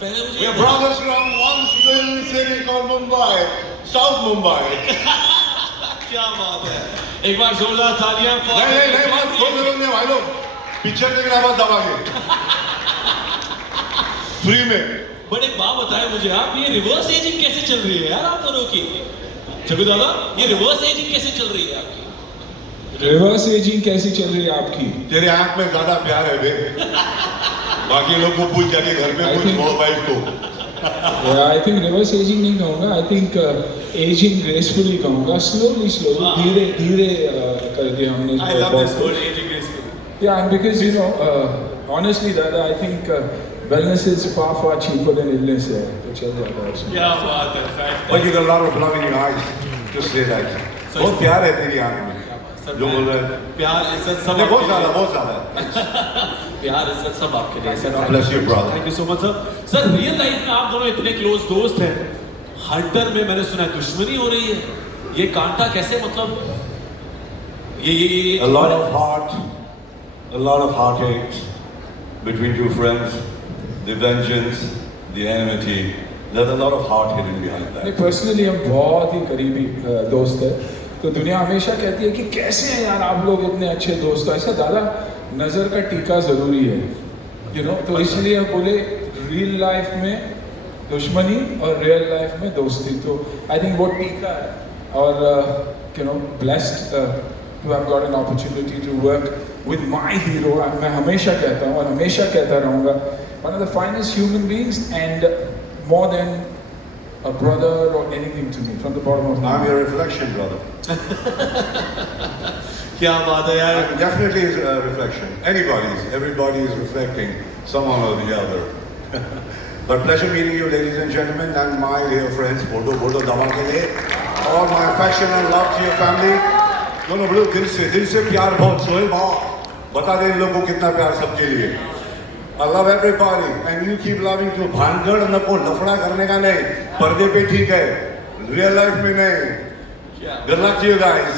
पहले मुझे We are brothers from one little city called Mumbai, South Mumbai. क्या बात है, एक बार जोरदार तालियां नहीं बात खोल नहीं भाई लोग, पिक्चर देखने के बाद दबा के फ्री में। बट एक बात बताए मुझे आप, ये रिवर्स एजिंग कैसे चल रही है यार आप दोनों की? जगू दादा, ये रिवर्स एजिंग कैसे चल रही है आपकी? रिवर्स एजिंग कैसी चल रही है आपकी? तेरे आंख में ज्यादा प्यार है बे, बाकी लोग को पूछ जाके घर में पूछ वो वाइफ को। आई थिंक रिवर्स एजिंग नहीं कहूँगा, आई थिंक एजिंग ग्रेसफुली कहूँगा, स्लोली धीरे धीरे कर दिया हमने। I love this word, aging gracefully. Yeah, and because you know, honestly, Dada, I think wellness is far cheaper than illness. है, तो चल जाता है। क्या बात है, fact। But you got a lot of love in your eyes. Just say that. बहुत प्यार है तेरी आंख में। जो बोल रहे हैं। प्यार इज्जत सब बहुत ज्यादा। प्यार इज्जत सब आपके लिए sir. Bless you, brother. Thank you so much sir. Sir real life में आप दोनों इतने क्लोज दोस्त हैं, हंटर में मैंने सुना है दुश्मनी हो रही है, ये कांटा कैसे, मतलब ये A lot of heartache between two friends, the vengeance, the enmity. There's a lot of heart hidden behind that. Personally हम बहुत ही करीबी दोस्त है, तो दुनिया हमेशा कहती है कि कैसे हैं यार आप लोग इतने अच्छे दोस्त हो। ऐसा दादा नज़र का टीका ज़रूरी है, यू नो, तो इसलिए हम बोले रियल लाइफ में दुश्मनी और रियल लाइफ में दोस्ती, तो आई थिंक वो टीका है। और you know, blessed to have got an opportunity to work with my hero. मैं हमेशा कहता हूँ और हमेशा कहता रहूँगा, one of the finest human beings and more than a brother or anything to me, from the bottom of my I'm heart. your reflection, brother. क्या बात है यार। Definitely is a reflection. Everybody is reflecting someone or the other. But pleasure meeting you, ladies and gentlemen, and my dear friends. बोलो दबा के लिए। All my affection and love to your family. दोनों बड़े दिल से प्यार बहुत सोहेल बहुत। बता दें इन लोगों को कितना प्यार सबके लिए। I love everybody and you keep loving too. Bhangarh न को लफड़ा करने का नहीं, पर्दे पे ठीक है, real life में नहीं। Good luck to you guys.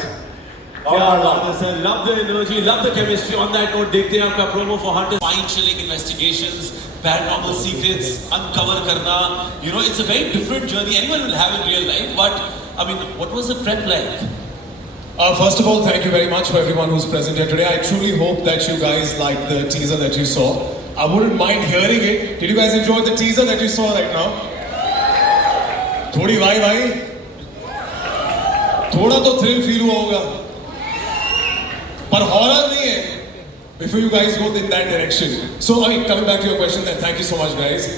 क्या बात है sir, love the energy, love the chemistry. On that note, देखते हैं आपका promo for Hunter. Spine-chilling investigations, paranormal secrets, uncover करना. You know, it's a very different journey. Anyone will have in real life, but I mean, what was the prep like? First of all, thank you very much for everyone who's present here today. I truly hope that you guys liked the teaser that you saw. I wouldn't mind hearing it. Did you guys enjoy the teaser that you saw right now? थोड़ी भाई थोड़ा तो thrill feel हुआ होगा, पर horror नहीं है। Before you guys go in that direction. So, I mean, coming back to your question, then thank you so much, guys.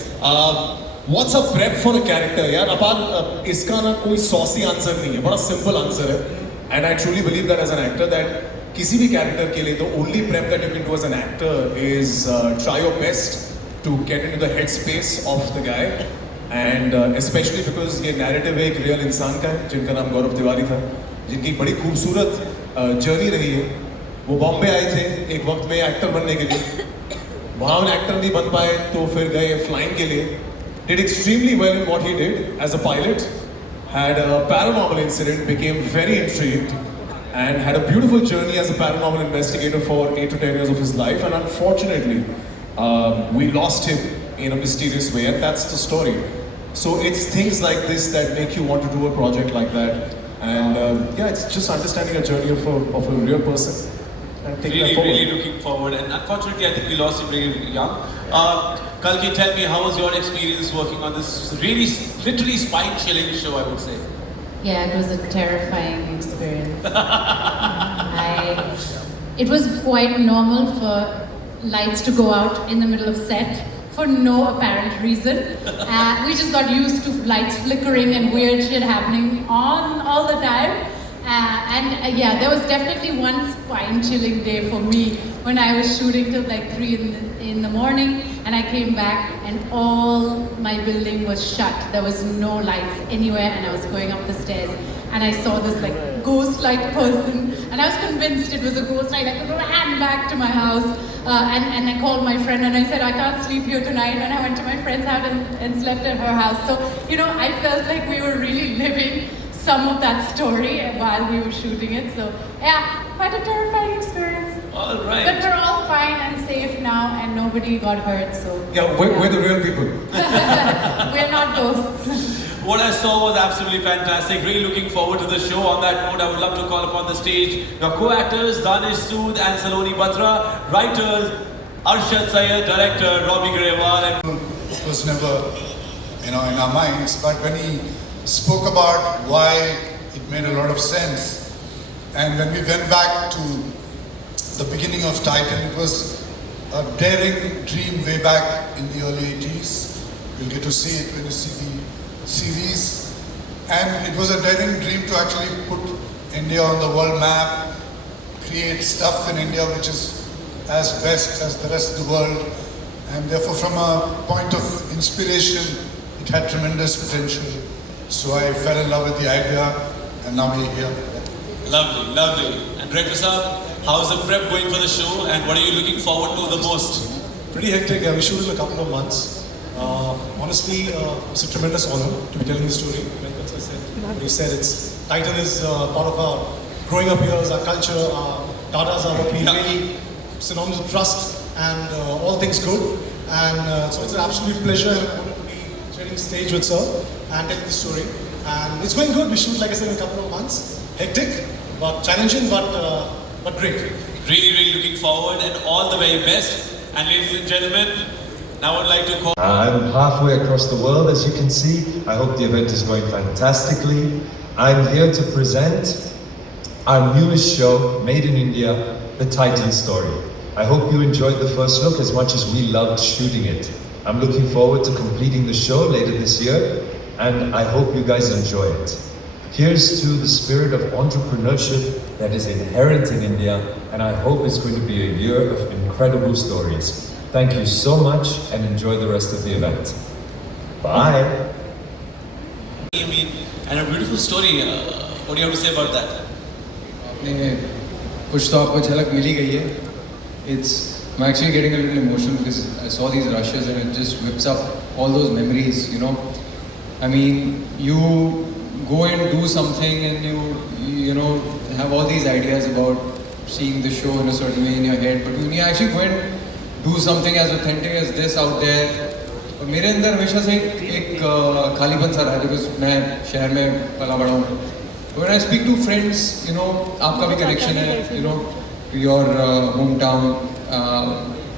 What's a prep for a character? यार अपार इसका ना कोई saucy answer नहीं है, बड़ा simple answer है. And I truly believe that as an actor that किसी भी कैरेक्टर के लिए the only prep that you can do as an actor is try your best to get into the headspace of the guy, and especially because ये narrative एक real इंसान का है जिनका नाम गौरव तिवारी था, जिनकी बड़ी खूबसूरत जर्नी रही है। वो बॉम्बे आए थे एक वक्त में एक्टर बनने के लिए, वहाँ उन एक्टर नहीं बन पाए तो फिर गए फ्लाइंग के लिए, did extremely well in what he did as a pilot, had a paranormal incident, became very intrigued, and had a beautiful journey as a paranormal investigator for 8 to 10 years of his life. And unfortunately, we lost him in a mysterious way, and that's the story. So it's things like this that make you want to do a project like that. And yeah, it's just understanding a journey of a real person and taking that forward. Really looking forward. And unfortunately, I think we lost him very young. Kalki, tell me, how was your experience working on this really, literally spine-chilling show, I would say? Yeah, it was a terrifying experience. It was quite normal for lights to go out in the middle of set for no apparent reason. We just got used to lights flickering and weird shit happening on all the time. Yeah, there was definitely one spine-chilling day for me when I was shooting till like 3 in the morning, and I came back and all my building was shut. There was no lights anywhere, and I was going up the stairs, and I saw this like ghost-like person, and I was convinced it was a ghost. I like ran back to my house, and I called my friend, and I said, I can't sleep here tonight, and I went to my friend's house and slept at her house. So, you know, I felt like we were really living some of that story while we were shooting it. So, yeah, quite a terrifying experience. All But right. we're all fine and safe now, and nobody got hurt, so Yeah, we're the real people. we're not ghosts. What I saw was absolutely fantastic. Really looking forward to the show. On that note, I would love to call upon the stage your co-actors Danish Sood and Saloni Batra, writers Arshad Syed, director Robbie Grewal, and It was never, in our minds. But when he spoke about why, it made a lot of sense. And when we went back to the beginning of Titan, it was a daring dream way back in the early 80s. You'll get to see it when you see the series. And it was a daring dream to actually put India on the world map, create stuff in India which is as best as the rest of the world. And therefore, from a point of inspiration, it had tremendous potential. So I fell in love with the idea, and now we're here. lovely, lovely. And Director Saab, how's the prep going for the show, and what are you looking forward to the most? Pretty hectic. Yeah, we shooted in a couple of months. Honestly, it's a tremendous honor to be telling the story. Like I said, what you said, Titan is part of our growing up years, our culture, our Tatas are what we really synonymous with trust and all things good. And so it's an absolute pleasure and honor to be sharing the stage with sir and telling the story. And it's going good. We shoot, like I said, in a couple of months. Hectic, but challenging, but great. Really, really looking forward, and all the very best. And ladies and gentlemen, now I'd like to call. I'm halfway across the world, as you can see. I hope the event is going fantastically. I'm here to present our newest show, Made in India, The Titan Story. I hope you enjoyed the first look as much as we loved shooting it. I'm looking forward to completing the show later this year, and I hope you guys enjoy it. Here's to the spirit of entrepreneurship that is inherent in India, and I hope it's going to be a year of incredible stories. Thank you so much, and enjoy the rest of the event. Bye. I mean, and a beautiful story. What do you have to say about that? कुछ तो आपको झलक मिल ही गई है. I'm actually getting a little emotional because I saw these rushes and it just whips up all those memories, you know. I mean, you go and do something and you know, have all these ideas about seeing the show in a certain way in your head, but when you actually go and do something as authentic as this out there, और मेरे अंदर हमेशा से एक खालीपन सा रहा है because मैं शहर में पला बड़ा हूँ. When I speak to friends, you know, आपका भी connection है, you know, to your hometown.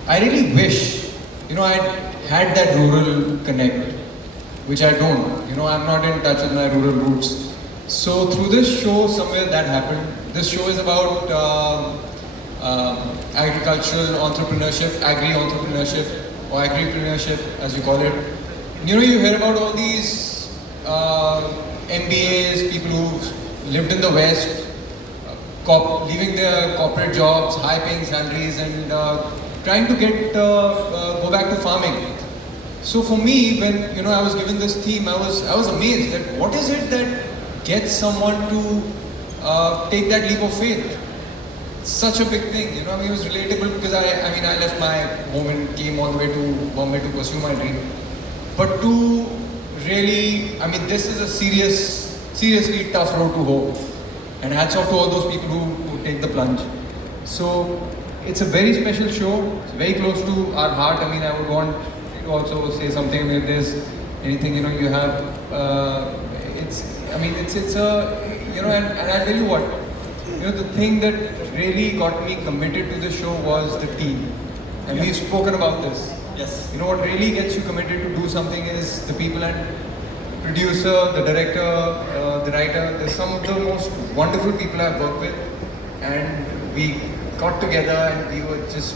I really wish, you know, I had that rural connect, which I don't. You know, I'm not in touch with my rural roots. So through this show, somewhere that happened. This show is about agricultural entrepreneurship, agri-entrepreneurship, or agripreneurship, as you call it. You know, you hear about all these MBAs, people who've lived in the West, leaving their corporate jobs, high-paying salaries, and trying to go back to farming. So for me, when I was given this theme, I was amazed that what is it that gets someone to take that leap of faith? Such a big thing, I mean, it was relatable because I left my home and came all the way to Bombay to pursue my dream. But to really, this is a seriously tough road to hoe. And hats off to all those people who take the plunge. So it's a very special show. It's very close to our heart. I would want you to also say something if there's anything you have. It's a and I'll tell you what. The thing that really got me committed to the show was the team. And we've spoken about this. Yes. What really gets you committed to do something is the people and producer, the director, the writer. They're some of the most wonderful people I've worked with. And we got together and we were just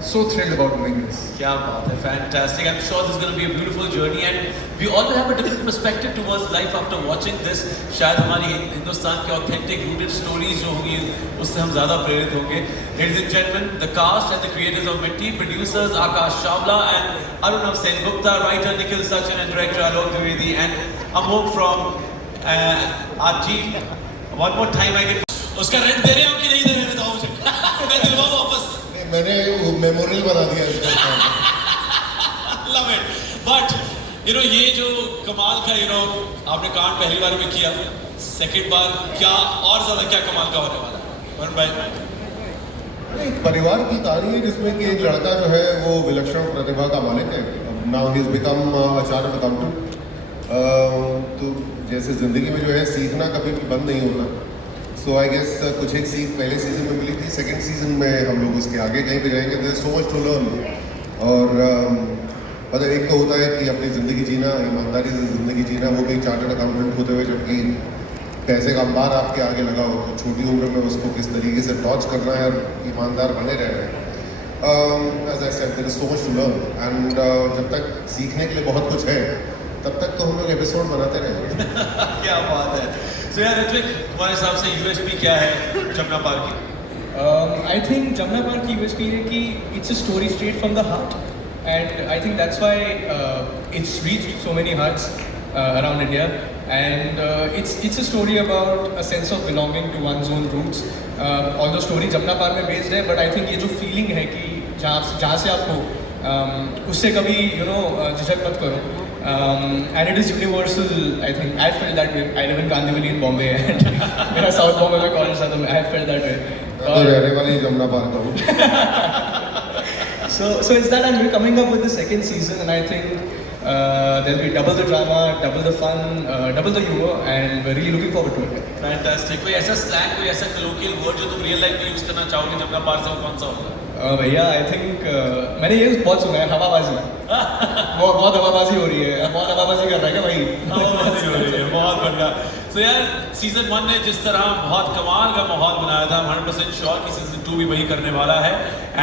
so thrilled about doing this. Kya baat hai, fantastic. I'm sure this is going to be a beautiful journey, and we all will have a different perspective towards life after watching this. शायद हमारी हिंदुस्तान के authentic rooted stories जो होंगी उससे हम ज़्यादा प्रेरित होंगे. Ladies and gentlemen, the cast and the creators of Mitti, producers Akash Chawla and Arunab Sen Gupta, writer Nikhil Sachin and director Alok Dwivedi, and Amok from our team. One more time I get. उसका rent दे रहे हो कि नहीं दे रहे बताओ मुझे. मैं दिलवाऊँ वापस. मैंने मेमोरियल बना दिया इसका. Love it. But ये जो कमाल का आपने कांड पहली बार में किया, सेकंड बार क्या और ज्यादा क्या कमाल का होने वाला है? वरुण भाई. एक परिवार की कहानी है जिसमें कि एक लड़का जो है वो विलक्षण प्रतिभा का मालिक है. Now he is become a chartered accountant. तो जैसे ज़िंदगी में जो है सीखना कभी भी बंद नहीं होता. सो आई गेस कुछ एक सीख पहले सीजन में मिली थी. सेकंड सीजन में हम लोग उसके आगे कहीं भी जाएंगे. There is so much to learn. और मतलब एक तो होता है कि अपनी ज़िंदगी जीना, ईमानदारी से ज़िंदगी जीना, वो भी चार्टर्ड अकाउंटेंट होते हुए, जबकि पैसे का अंबार आपके आगे लगा हो, तो छोटी उम्र में उसको किस तरीके से डॉज करना है और ईमानदार बने रहना है. As I said there is so much to learn. And जब तक सीखने के लिए बहुत कुछ है तब तक तो हम लोग एपिसोड बनाते रहेंगे. क्या बात है. सो यार ऋत्विक, तुम्हारे हिसाब से यूएसपी क्या है जमुना पार की? I think Jamna Park की USP है कि it's a story straight from the heart, and I think that's why it's reached so many hearts around India, and it's a story about a sense of belonging to one's own roots. Although story Jamna Park में based है, but I think ये जो feeling है कि जहाँ से आप हो उससे कभी झिझक मत करो. And it is universal. I think I felt that way. I live in Kandivali in Bombay, and मेरा South Bombay में college था, तो I felt that way. तो रहने वाली जमुना पार का हूँ. So it's that, and we're coming up with the second season, and I think there'll be double the drama, double the fun, double the humor, and we're really looking forward to it. Fantastic. कोई ऐसा slang, कोई ऐसा colloquial word जो तुम real life में use करना चाहोगे जमुना पार से, वो कौन सा होगा? भैया आई थिंक मैंने ये बहुत सुना है, हवाबाजी. बहुत हवाबाजी हो रही है. बहुत हवाबाजी कर रहा है क्या भाई? हवाबाजी हो रही है. बहुत बढ़िया. सो यार सीजन 1 ने जिस तरह बहुत कमाल का माहौल बनाया था, 100% श्योर कि सीजन 2 भी वही करने वाला है.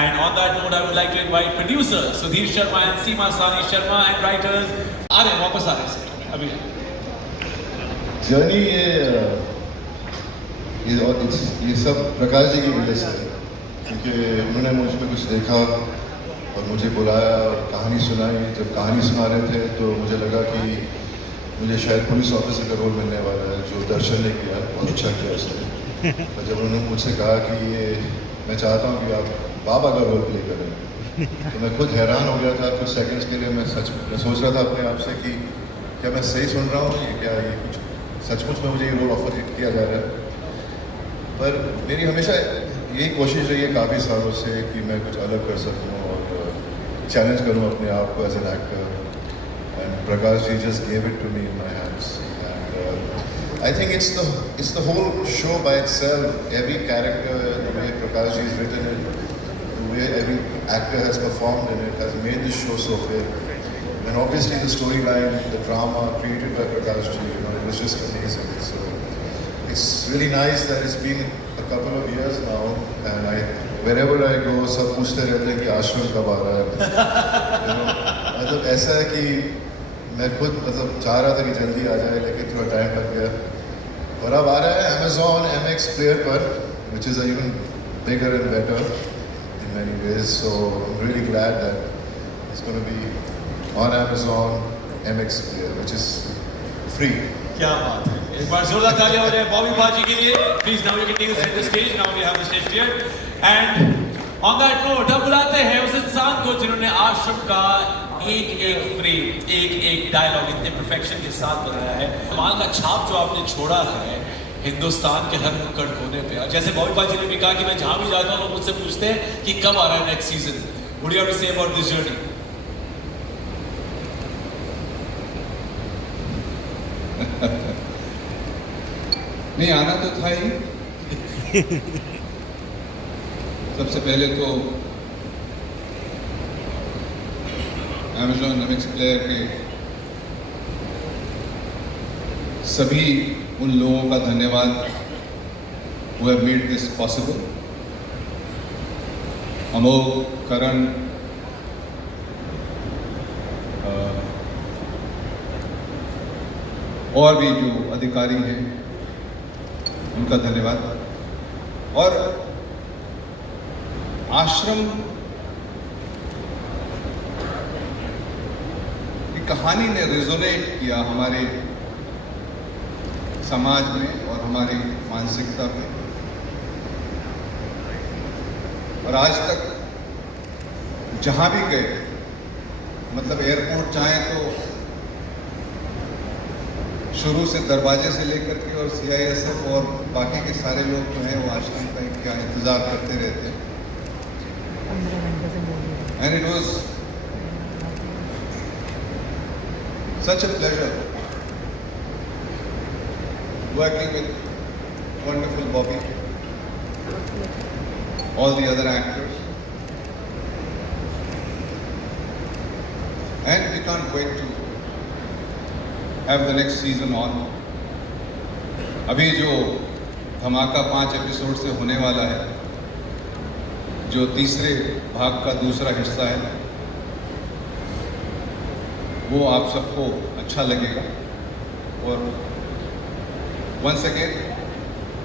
And on that note I would like to invite producer Sudhir Sharma and Seema Sani Sharma and writers आ रहे वापस आ रहे हैं अभी. जर्नी ये सब प्रकाश जी की वजह से है, क्योंकि उन्होंने मुझ में कुछ देखा और मुझे बुलाया और कहानी सुनाई. जब कहानी सुना रहे थे तो मुझे लगा कि मुझे शायद पुलिस ऑफिसर का रोल मिलने वाला है, जो दर्शन ने किया, बहुत अच्छा किया उसने. और जब उन्होंने मुझसे कहा कि ये मैं चाहता हूँ कि आप बाबा का रोल प्ले करें, तो मैं खुद हैरान हो गया था. कुछ सेकंड्स के लिए मैं सोच रहा था अपने आप से कि क्या मैं सही सुन रहा हूँ, ये कुछ सचमुच में मुझे ये रोल ऑफर किया जा रहा है. पर मेरी हमेशा यही कोशिश रही है काफ़ी सालों से कि मैं कुछ अलग कर सकूं और चैलेंज करूं अपने आप को as an actor. And Prakash ji just gave it to me in my hands. And I think it's the whole show by itself. Every character, the way Prakash ji is written it, the way every actor has performed in it, has made this show so big. And obviously the story line, the drama created by Prakash ji, it was just amazing. So it's really nice that it's been a couple of years now, and wherever I go, सब पूछते रहते हैं कि आश्रम कब आ रहा है. मतलब ऐसा है कि मैं खुद मतलब चाह रहा था कि जल्दी आ जाए, लेकिन थोड़ा टाइम लग गया. और अब आ रहा है Amazon MX Player पर, which is even bigger and better in many ways. So I'm really glad that it's going to be on Amazon MX Player, which is free. क्या बात है. एक बार जोरदार तालियां हो जाए बॉबी बाजी के लिए. Please now you can take the stage. Now we have the stage clear. And on that note हम बुलाते हैं उस इंसान को जिन्होंने आश्रम का एक फ्रेम, एक डायलॉग इतने परफेक्शन के साथ बनाया है. कमाल का छाप जो आपने छोड़ा है हिंदुस्तान के हर नुक्कड़ कोने पे. जैसे बॉबी बाजी ने भी कहा कि मैं जहाँ भी जाता हूँ लोग मुझसे पूछते हैं कि कब आ रहा है next season. What do you have to say about this journey? नहीं, आना तो था ही. सबसे पहले तो Amazon MX Player के सभी उन लोगों का धन्यवाद who have made this possible. अमोघ, करण, और भी जो अधिकारी हैं उनका धन्यवाद. और आश्रम की कहानी ने रेजोनेट किया हमारे समाज में और हमारी मानसिकता में. और आज तक जहाँ भी गए, मतलब एयरपोर्ट जाएं तो शुरू से दरवाजे से लेकर के और CISF और बाकी के सारे लोग जो हैं वो आश्रम का क्या इंतज़ार करते रहते हैं. And it was such a pleasure working with wonderful Bobby, all the other actors. And we can't wait to have the next season on. अभी जो धमाका 5 एपिसोड से होने वाला है, जो तीसरे भाग का दूसरा हिस्सा है, वो आप सबको अच्छा लगेगा. और once again,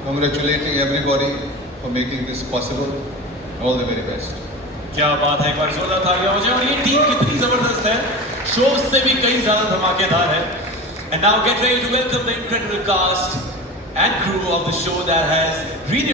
congratulating everybody for making this possible. All the very best. क्या बात है, एक बार जोरदार तालियां हो जाए. और ये टीम कितनी जबरदस्त है, शो से भी कई ज्यादा धमाकेदार है. And now get ready to welcome the incredible cast and crew of the show that has really